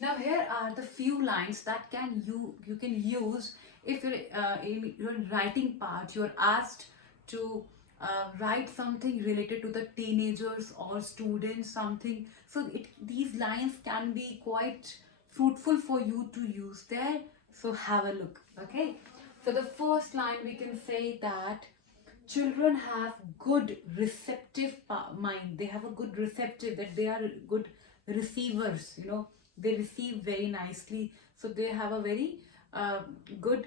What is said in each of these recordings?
Now here are the few lines that you can use if you're in your writing part. You're asked to write something related to the teenagers or students, something. So these lines can be quite fruitful for you to use there. So have a look. Okay. So the first line we can say that children have good receptive mind. They have a good receptive, that they are good receivers, they receive very nicely, so they have a very good,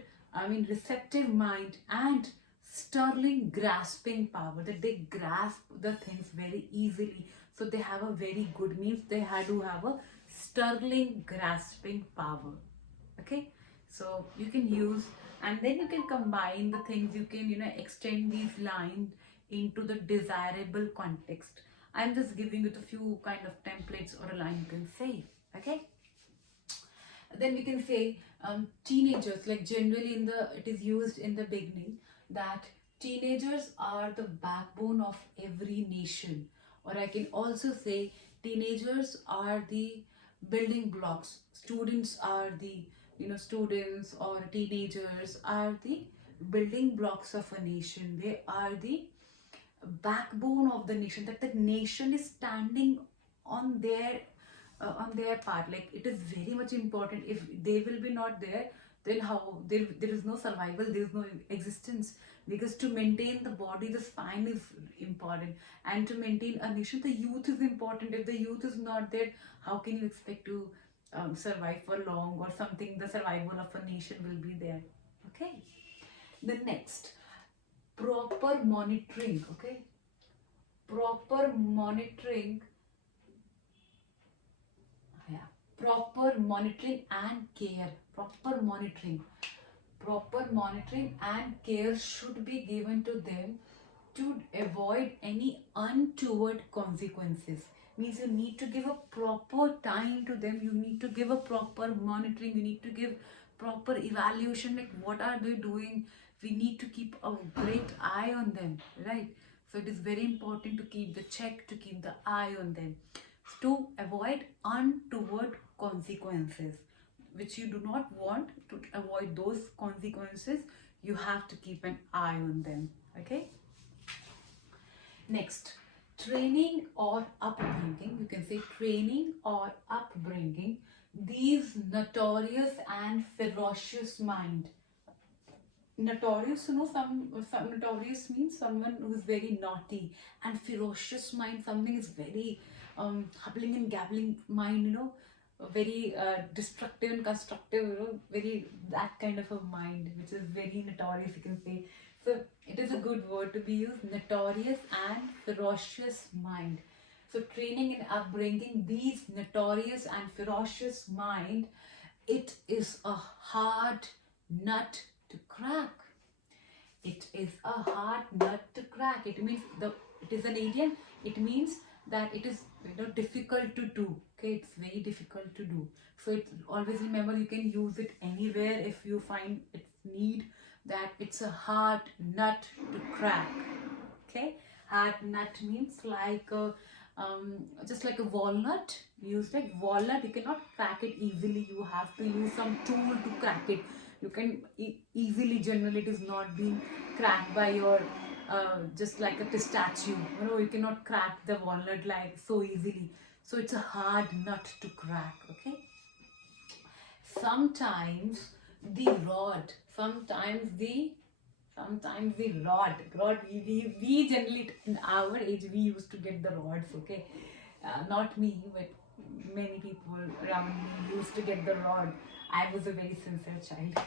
receptive mind, and sterling grasping power, that they grasp the things very easily. So they have a very good, means they had to have a sterling grasping power. Okay, so you can use, and then you can combine the things. You can extend these lines into the desirable context. I'm just giving you a few kind of templates or a line you can say. Okay, then we can say teenagers, like generally it is used in the beginning, that teenagers are the backbone of every nation. Or I can also say teenagers are the building blocks. Students are the, students or teenagers are the building blocks of a nation. They are the backbone of the nation, that the nation is standing on their part. Like, it is very much important. If they will be not there, then how there is no survival, there is no existence. Because to maintain the body, the spine is important, and to maintain a nation, the youth is important. If the youth is not there, how can you expect to survive for long or something? The survival of a nation will be there. Okay, the next, proper monitoring. Okay, proper monitoring. Yeah, proper monitoring and care. Proper monitoring and care should be given to them to avoid any untoward consequences. Means you need to give a proper time to them, you need to give a proper monitoring, you need to give proper evaluation, like what are they doing. We need to keep a great eye on them, right? So it is very important to keep the check, to keep the eye on them, to avoid untoward consequences, which you do not want. To avoid those consequences, you have to keep an eye on them. Okay, next, training or upbringing. You can say training or upbringing. These notorious and ferocious mind. Notorious, some notorious means someone who is very naughty, and ferocious mind, something is very hubbling and gabbling mind, very destructive and constructive, very that kind of a mind, which is very notorious, you can say. So it is a good word to be used, notorious and ferocious mind. So training and upbringing these notorious and ferocious mind, it is a hard nut to crack. It is a hard nut to crack. It means it is an idiom. It means that it is difficult to do. Okay, it's very difficult to do. So it always remember, you can use it anywhere if you find its need, that it's a hard nut to crack. Okay, hard nut means like just like a walnut. Use like walnut, you cannot crack it easily. You have to use some tool to crack it. You can easily, generally it is not being cracked by your just like a pistachio, you cannot crack the walnut like so easily. So it's a hard nut to crack. Okay, sometimes the rod, sometimes the rod, we generally in our age we used to get the rods. Okay, not me, but many people around me used to get the rod. I was a very sincere child.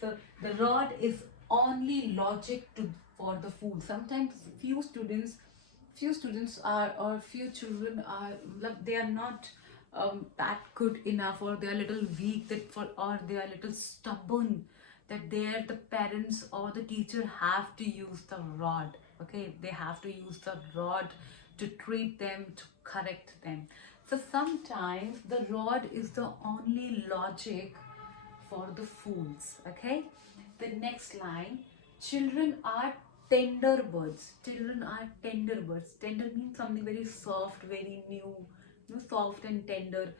So the rod is only logic to for the fool. Sometimes few students are, or few children are, like, they are not that good enough, or they are little weak, or they are little stubborn, that the parents or the teacher have to use the rod. Okay, they have to use the rod to treat them, to correct them. So sometimes the rod is the only logic for the fools. Okay, the next line, children are tender birds. Children are tender birds. Tender means something very soft, very new, soft and tender,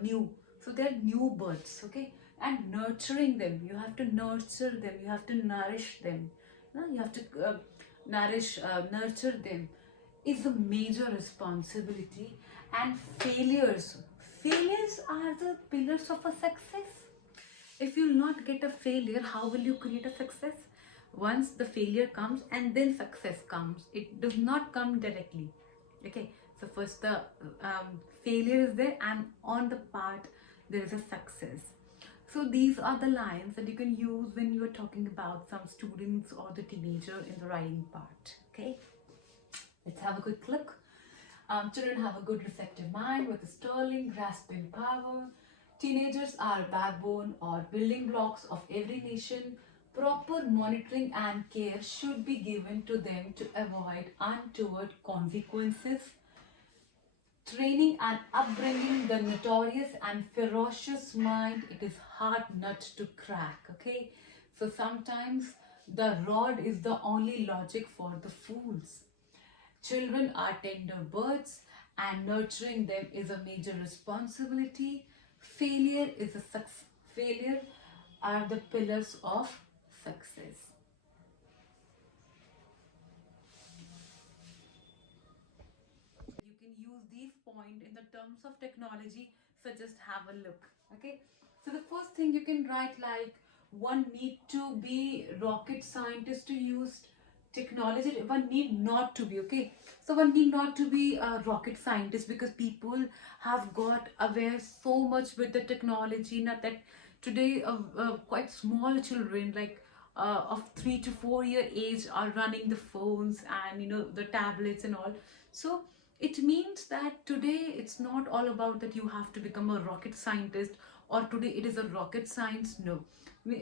new. So they're new birds, okay? And nurturing them, you have to nurture them, you have to nourish them. No, you have to nurture them is a major responsibility. And failures are the pillars of a success. If you'll not get a failure, how will you create a success? Once the failure comes and then success comes, it does not come directly. Okay, so first the failure is there, and on the part there is a success. So these are the lines that you can use when you are talking about some students or the teenager in the writing part. Okay, let's have a quick look. Children have a good receptive mind with a sterling grasping power. Teenagers are backbone or building blocks of every nation. Proper monitoring and care should be given to them to avoid untoward consequences. Training and upbringing the notorious and ferocious mind, it is hard nut to crack. Okay, so sometimes the rod is the only logic for the fools. Children are tender birds and nurturing them is a major responsibility. Failure are the pillars of success. You can use these points in the terms of technology, so just have a look. Okay, so the first thing you can write, like, one need to be rocket scientist to use technology. One need not to be, okay, so one need not to be a rocket scientist, because people have got aware so much with the technology. Not that today quite small children, like of 3 to 4 year age, are running the phones and the tablets and all. So it means that today it's not all about that you have to become a rocket scientist, or today it is a rocket science. No,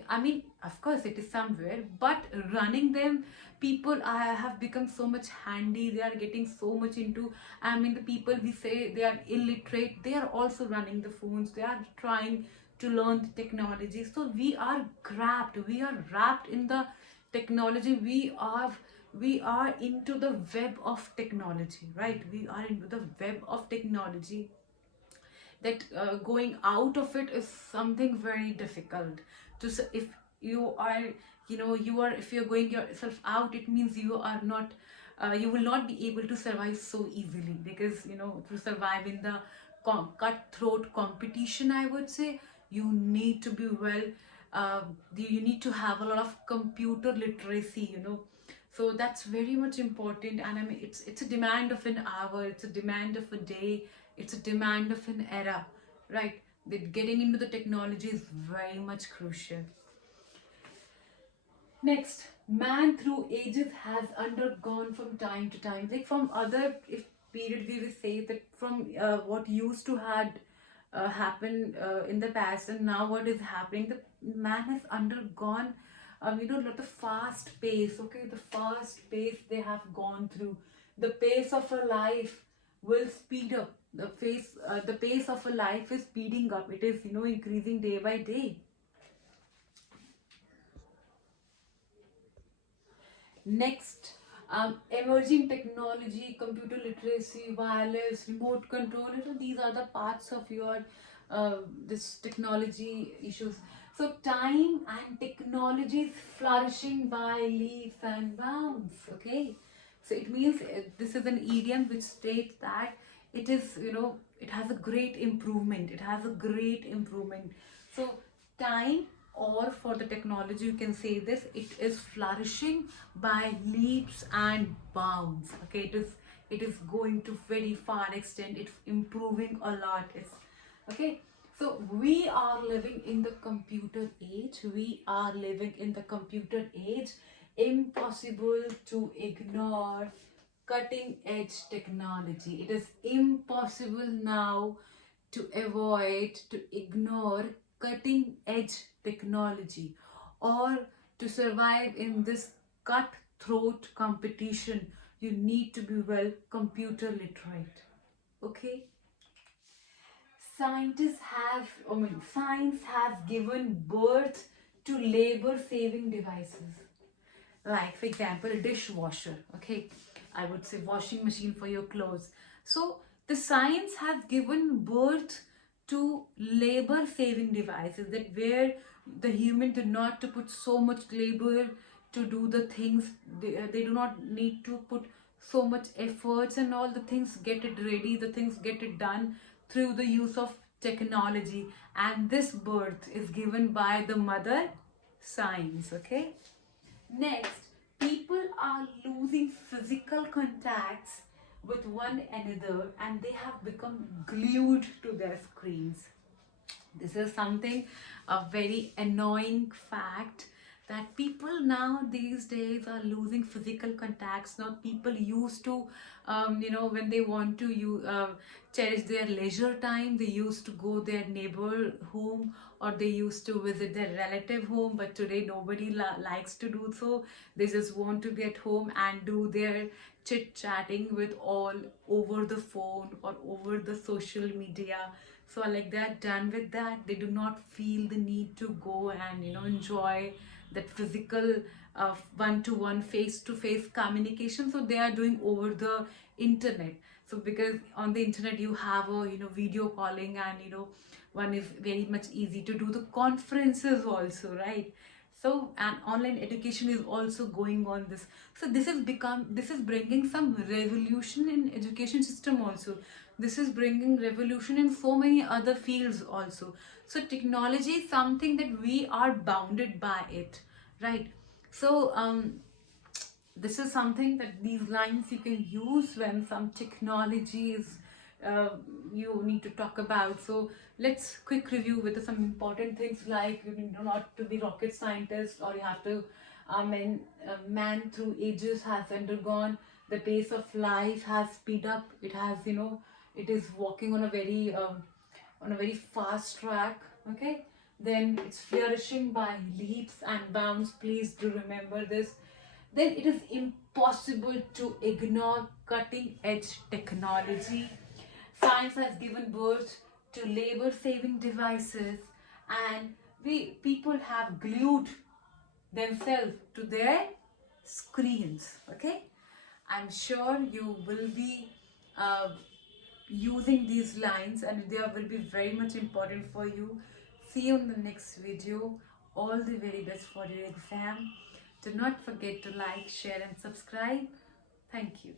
I mean, of course it is somewhere, but running them, people have become so much handy. They are getting so much into, I mean, the people we say they are illiterate, they are also running the phones. They are trying to learn the technology. So we are wrapped in the technology. We are into the web of technology, right? We are into the web of technology, that going out of it is something very difficult if you are, if you're going yourself out, it means you are not, you will not be able to survive so easily, because to survive in the cutthroat competition, I would say, you need to be well, you need to have a lot of computer literacy, so that's very much important. And I mean, it's a demand of an hour, it's a demand of a day, it's a demand of an era, right? That getting into the technology is very much crucial. Next, man through ages has undergone from time to time, like from other, if period we will say that from what used to had happen in the past, and now what is happening, the man has undergone the fast pace. Okay, the fast pace they have gone through, the pace of a life will speed up. The pace of a life is speeding up. It is increasing day by day. Next, emerging technology, computer literacy, wireless, remote control. These are the parts of your this technology issues. So time and technology is flourishing by leaps and bounds. Okay, so it means this is an idiom which states that it is, it has a great improvement. It has a great improvement. So time, or for the technology you can say this, it is flourishing by leaps and bounds. Okay, it is going to very far extent. It's improving a lot. It's okay. So we are living in the computer age. We are living in the computer age. Impossible to ignore cutting edge technology. It is impossible now to avoid, to ignore cutting edge technology, or to survive in this cutthroat competition. You need to be well computer literate. Okay, science has given birth to labor saving devices, like for example a dishwasher. Okay, I would say washing machine for your clothes. So the science has given birth to labor saving devices, that where the human do not to put so much labor to do the things. They do not need to put so much efforts, and all the things get it ready, the things get it done through the use of technology. And this birth is given by the mother science. Okay, next, people are losing physical contacts with one another, and they have become glued to their screens. This is something, a very annoying fact, that people now these days are losing physical contacts. Now people used to, when they want to cherish their leisure time, they used to go their neighbor home, or they used to visit their relative home. But today nobody likes to do so. They just want to be at home and do their chit chatting with all over the phone or over the social media. So like they're done with that, they do not feel the need to go and enjoy that physical one-to-one face-to-face communication. So they are doing over the internet. So because on the internet you have a video calling, and one is very much easy to do the conferences also, right? So, and online education is also going on this. So this is bringing some revolution in education system also. This is bringing revolution in so many other fields also. So technology is something that we are bounded by it, right? So this is something that these lines you can use when some technology is you need to talk about. So let's quick review with some important things, like you do not to be rocket scientist, or you have to man through ages has undergone, the pace of life has speed up, it has it is walking on a very fast track. Okay, then it's flourishing by leaps and bounds, please do remember this. Then it is impossible to ignore cutting edge technology. Science has given birth to labor saving devices, and we people have glued themselves to their screens. Okay, I'm sure you will be using these lines, and they will be very much important for you. See you in the next video. All the very best for your exam. Do not forget to like, share and subscribe. Thank you.